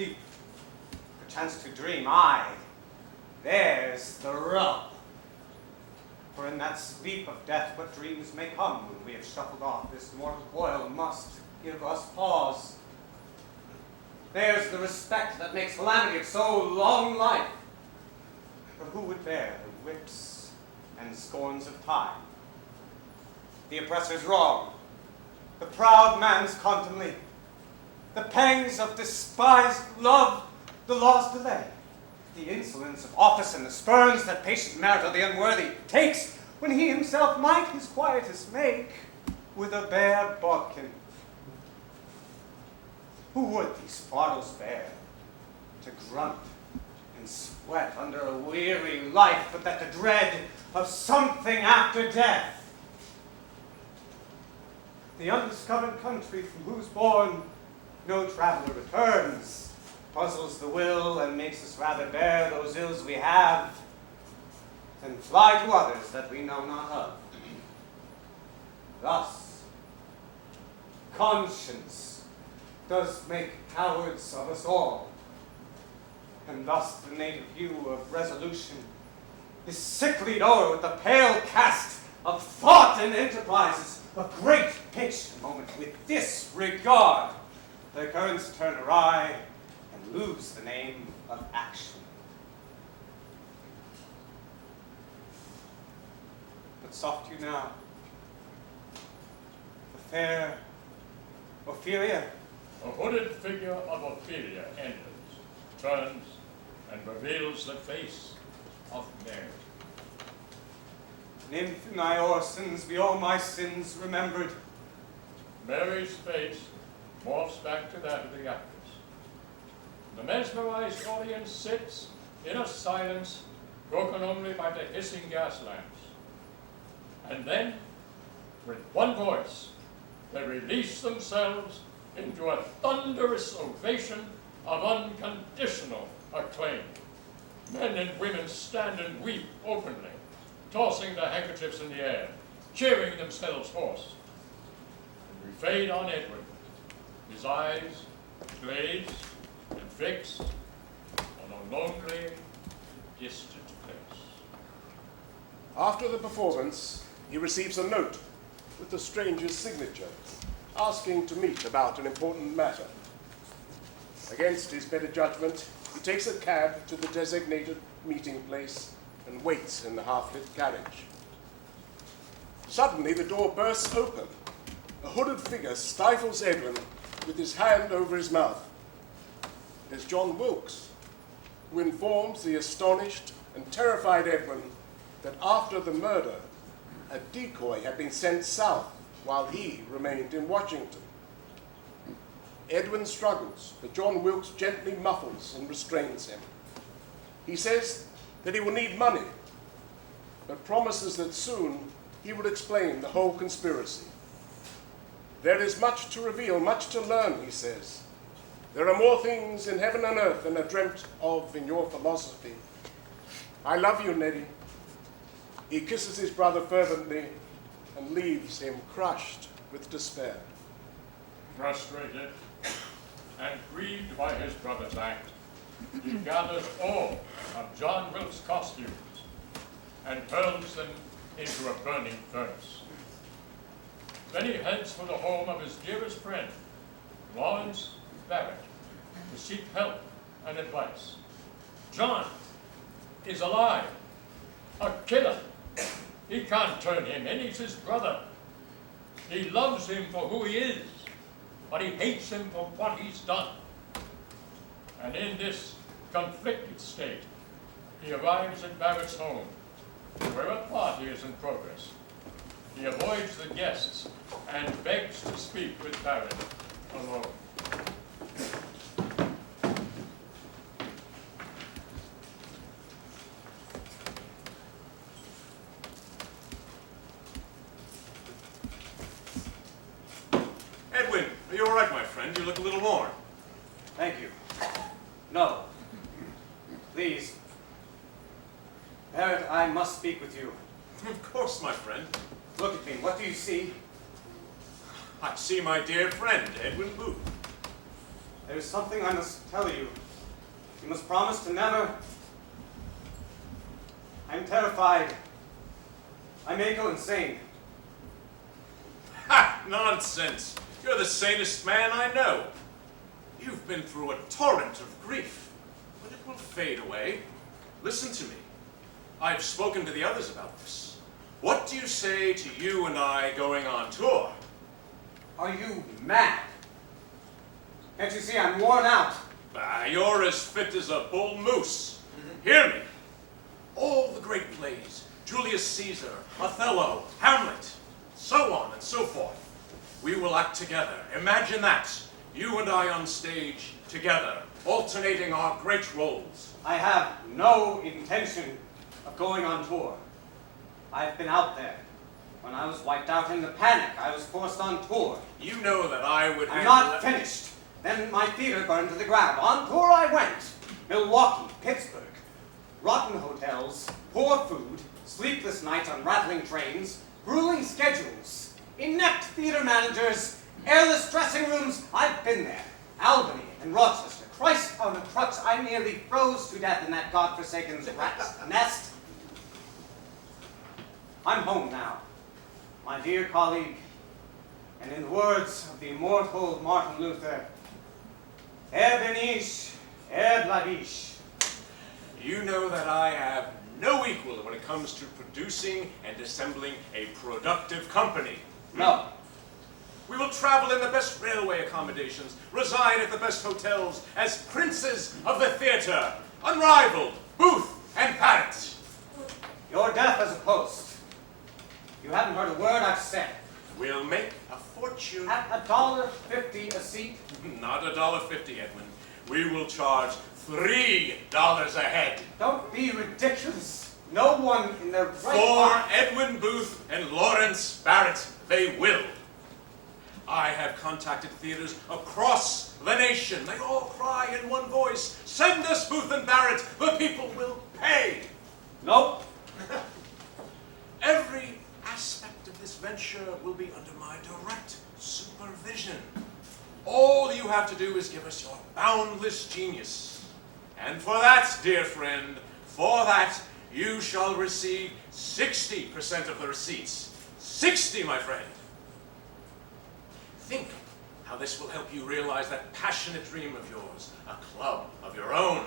sleep, perchance to dream, aye, there's the rub. For in that sleep of death, what dreams may come when we have shuffled off this mortal coil must give us pause. There's the respect that makes calamity of so long life. For who would bear the whips and scorns of time? The oppressor's wrong, the proud man's contumely, the pangs of despised love, the law's delay, the insolence of office and the spurns that patient merit of the unworthy takes when he himself might his quietus make with a bare bodkin. Who would these fardels bear to grunt and sweat under a weary life, but that the dread of something after death? The undiscovered country from whose bourne no traveler returns puzzles the will and makes us rather bear those ills we have than fly to others that we know not of. Thus, conscience does make cowards of us all, and thus the native hue of resolution is sicklied o'er with the pale cast of thought and enterprises of great pitch. A moment with this regard, the currents turn awry and lose the name of action. But soft you now, the fair Ophelia. A hooded figure of Ophelia enters, turns, and reveals the face of Mary. Nymph in thy orisons, be all my sins remembered. Mary's face morphs back to that of the actress. The mesmerized audience sits in a silence broken only by the hissing gas lamps. And then, with one voice, they release themselves into a thunderous ovation of unconditional acclaim. Men and women stand and weep openly, tossing their handkerchiefs in the air, cheering themselves hoarse. And we fade on Edwin, his eyes glazed and fixed on a lonely, distant place. After the performance, he receives a note with the stranger's signature, asking to meet about an important matter. Against his better judgment, he takes a cab to the designated meeting place and waits in the half-lit carriage. Suddenly, the door bursts open. A hooded figure stifles Edwin with his hand over his mouth. It is John Wilkes, who informs the astonished and terrified Edwin that after the murder, a decoy had been sent south while he remained in Washington. Edwin struggles, but John Wilkes gently muffles and restrains him. He says that he will need money, but promises that soon he will explain the whole conspiracy. There is much to reveal, much to learn, he says. There are more things in heaven and earth than are dreamt of in your philosophy. I love you, Neddie. He kisses his brother fervently and leaves him crushed with despair. Frustrated and grieved by his brother's act, he gathers all of John Wilkes' costumes and hurls them into a burning furnace. Then he heads for the home of his dearest friend, Lawrence Barrett, to seek help and advice. John is alive, a killer. He can't turn him in, he's his brother. He loves him for who he is, but he hates him for what he's done. And in this conflicted state, he arrives at Barrett's home, where a party is in progress. He avoids the guests and begs to speak with Barrett alone. Edwin, are you all right, my friend? You look a little worn. Thank you. No. Please. Barrett, I must speak with you. Of course, my friend. Look at me. What do you see? I see my dear friend, Edwin Booth. There's something I must tell you. You must promise to never... I'm terrified. I may go insane. Ha! Nonsense. You're the sanest man I know. You've been through a torrent of grief, but it will fade away. Listen to me. I've spoken to the others about this. What do you say to you and I going on tour? Are you mad? Can't you see I'm worn out? You're as fit as a bull moose. Hear me. All the great plays, Julius Caesar, Othello, Hamlet, so on and so forth. We will act together. Imagine that. You and I on stage together, alternating our great roles. I have no intention of going on tour. I've been out there. When I was wiped out in the panic, I was forced on tour. You know that I would... I'm not finished. Then my theater burned to the ground. On tour I went. Milwaukee, Pittsburgh. Rotten hotels, poor food, sleepless nights on rattling trains, grueling schedules, inept theater managers, airless dressing rooms. I've been there. Albany and Rochester. Christ on a crutch, I nearly froze to death in that godforsaken rat's nest. I'm home now, my dear colleague, and in the words of the immortal Martin Luther, ben ish, blavish. You know that I have no equal when it comes to producing and assembling a productive company. No. We will travel in the best railway accommodations, reside at the best hotels, as princes of the theater, unrivaled, booth and parrot. You're deaf as a post. You haven't heard a word I've said. We'll make a fortune. At $1.50 a seat? Not $1.50, Edwin. We will charge $3 a head. Don't be ridiculous. No one in their right For mind. Edwin Booth and Lawrence Barrett, they will. I have contacted theaters across the nation. They all cry in one voice, send us Booth and Barrett, the people will pay. Nope. Every aspect of this venture will be under my direct supervision. All you have to do is give us your boundless genius. And for that, dear friend, for that, you shall receive 60% of the receipts. 60, my friend. Think how this will help you realize that passionate dream of yours, a club of your own.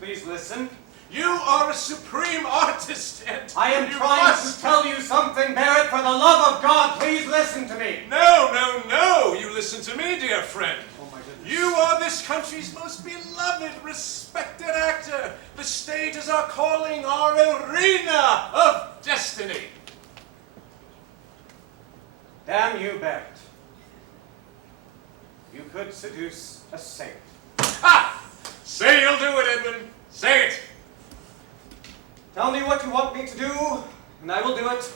Please listen. You are a supreme artist, and I am you trying must... to tell you something, Barrett. For the love of God, please listen to me. No, no, no! You listen to me, dear friend. Oh, my goodness. You are this country's most beloved, respected actor. The stage is our calling, our arena of destiny. Damn you, Barrett. You could seduce a saint. Ha! Say you'll do it, Edwin. Say it. Tell me what you want me to do, and I will do it.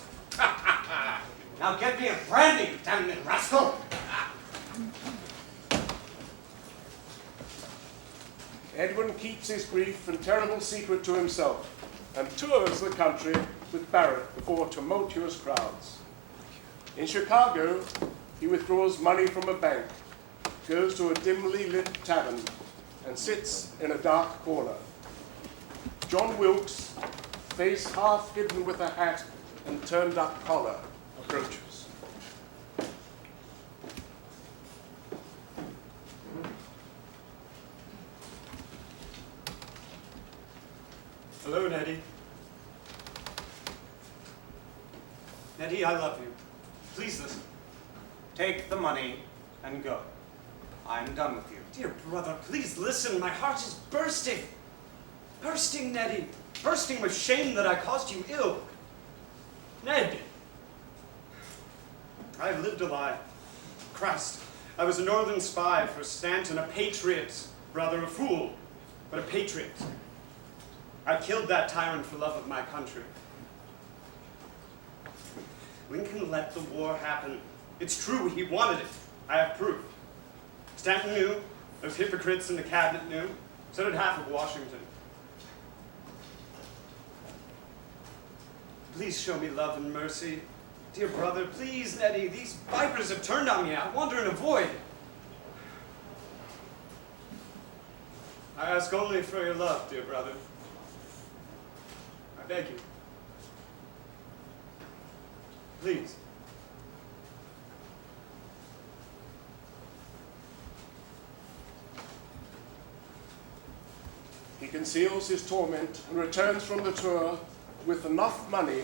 Now get me a brandy, you damned rascal. Edwin keeps his grief and terrible secret to himself and tours the country with Barrett before tumultuous crowds. In Chicago, he withdraws money from a bank, goes to a dimly lit tavern, and sits in a dark corner. John Wilkes, face half hidden with a hat and turned up collar, approaches. Hello, Neddie. Neddie, I love you. Please listen. Take the money and go. I'm done with you. Dear brother, please listen. My heart is bursting. Bursting, Neddie. Bursting with shame that I caused you ill. Ned. I've lived a lie. Christ, I was a northern spy for Stanton, a patriot. Brother, a fool, but a patriot. I killed that tyrant for love of my country. Lincoln let the war happen. It's true, he wanted it. I have proof. Stanton knew. Those hypocrites in the cabinet knew. So did half of Washington. Please show me love and mercy. Dear brother, please, Neddie, these vipers have turned on me. I wander in a void. I ask only for your love, dear brother. I beg you. Please. He conceals his torment and returns from the tour with enough money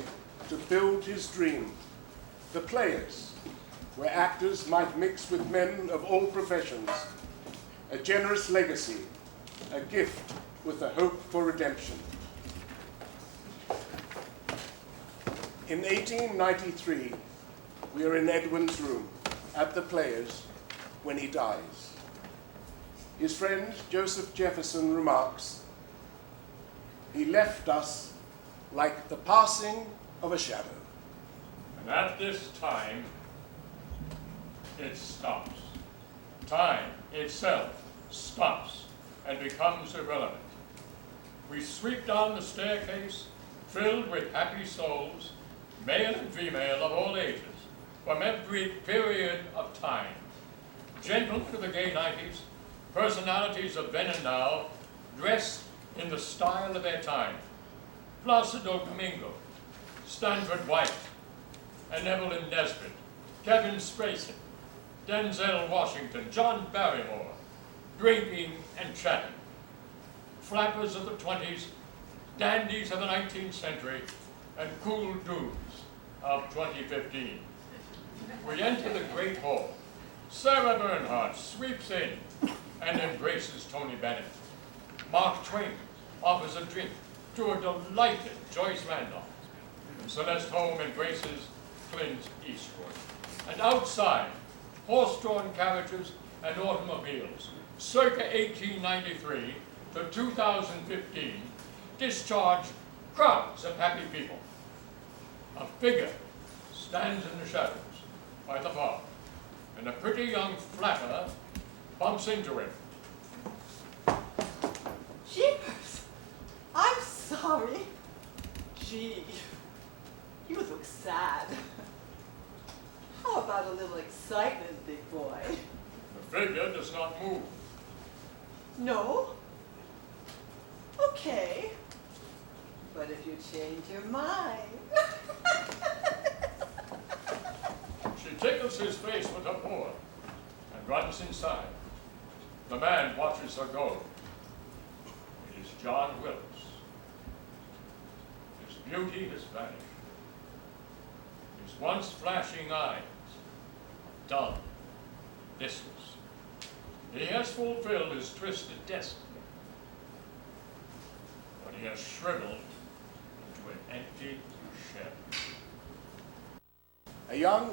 to build his dream. The Players, where actors might mix with men of all professions. A generous legacy, a gift with a hope for redemption. In 1893, we are in Edwin's room at the Players when he dies. His friend Joseph Jefferson remarks, "He left us like the passing of a shadow." And at this time, it stops. Time itself stops and becomes irrelevant. We sweep down the staircase filled with happy souls, male and female of all ages, from every period of time. Gentlemen of the gay 90s, personalities of then and now, dressed in the style of their time. Placido Domingo, Stanford White, and Evelyn Nesbit, Kevin Spacey, Denzel Washington, John Barrymore, drinking and chatting. Flappers of the 20s, dandies of the 19th century, and cool dudes of 2015. We enter the great hall. Sarah Bernhardt sweeps in and embraces Tony Bennett. Mark Twain offers a drink to a delighted Joyce Randolph. Celeste Holm embraces Clint Eastwood. And outside, horse-drawn carriages and automobiles, circa 1893 to 2015, discharge crowds of happy people. A figure stands in the shadows by the bar, and a pretty young flapper bumps into him. Jeepers! I'm sorry. Gee, you look sad. How about a little excitement, big boy? The figure does not move. No? Okay. But if you change your mind. She tickles his face with her paw and runs inside. The man watches her go. It is John Wilkes. His beauty has vanished. His once flashing eyes are dull, listless. He has fulfilled his twisted destiny, but he has shriveled into an empty shell. A young